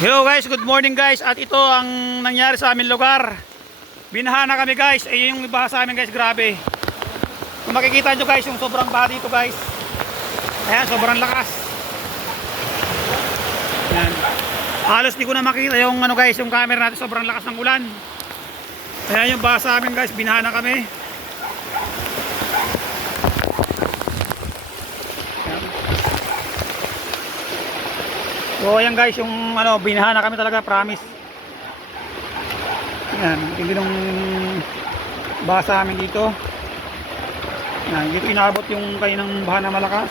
Hello guys, good morning guys. At ito ang nangyari sa aming lugar. Binaha na kami guys. Eh yung baha sa amin guys, grabe. Kung makikita nyo guys, yung sobrang baha dito guys. Ayan, sobrang lakas. Ayan. Halos di ko na makita yung ano guys, yung camera natin sobrang lakas ng ulan. Ayan yung baha sa amin guys, binaha na kami. So ayan guys, yung ano, binaha na kami talaga, promise. Yan, hindi nung baha sa amin dito. Yan, dito inabot yung kaninang baha na malakas.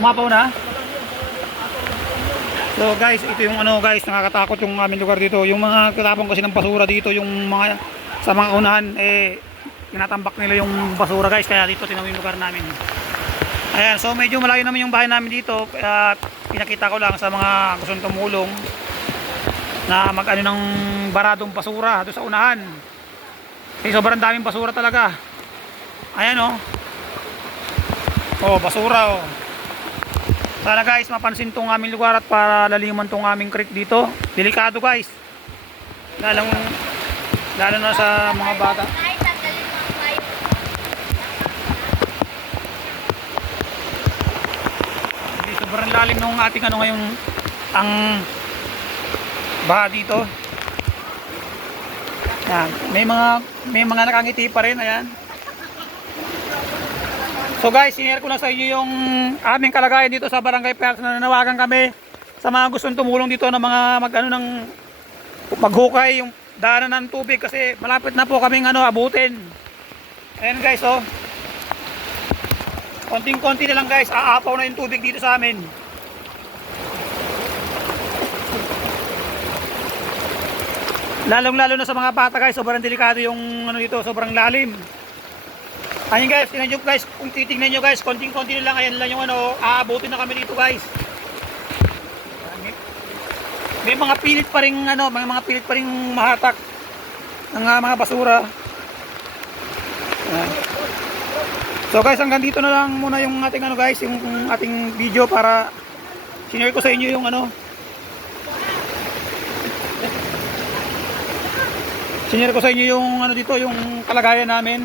Umapaw na? So guys, ito yung ano guys, nakakatakot yung aming lugar dito. Yung mga katapong kasi ng basura dito, yung mga sa mga unahan eh tinatambak nila yung basura guys, kaya dito tinawin lugar namin. Ayan, so medyo malayo naman yung bahay namin dito at pinakita ko lang sa mga gustong tumulong na mag-ano ng baradong basura doon sa unahan. Kasi sobrang daming basura talaga. Ayan oh. Oh, basura oh. Sana guys, mapansin tong aming lugar at para laliman tong aming creek dito. Delikado guys. Lalo, lalo na sa mga bata. Hindi, sobrang lalim nung ating ano ngayong ang baha dito. Yan, may mga may mga nakangiti pa rin, ayan. So guys, sinare ko lang sa inyo yung aming kalagayan dito sa Barangay Perks na nanawagan kami sa mga gustong tumulong dito ng mga magano ng maghukay yung daanan ng tubig kasi malapit na po kaming ano abutin. Ayan guys, oh. Konting-konti na lang guys, aapaw na yung tubig dito sa amin. Lalong-lalo na sa mga bata guys, sobrang delikado yung ano dito, sobrang lalim. Ayun guys, tingnan nyo guys, kung titingnan nyo guys, konting-konti na lang, ayan lang yung ano, aabutin na kami dito guys. May, may mga pilit pa rin ano, mga mga pilit pa rin mahatak ng ah, mga basura. So guys, hanggang dito na lang muna yung ating ano guys, yung ating video para sinare ko sa inyo yung ano. Sinare ko sa inyo yung ano dito, yung kalagayan namin.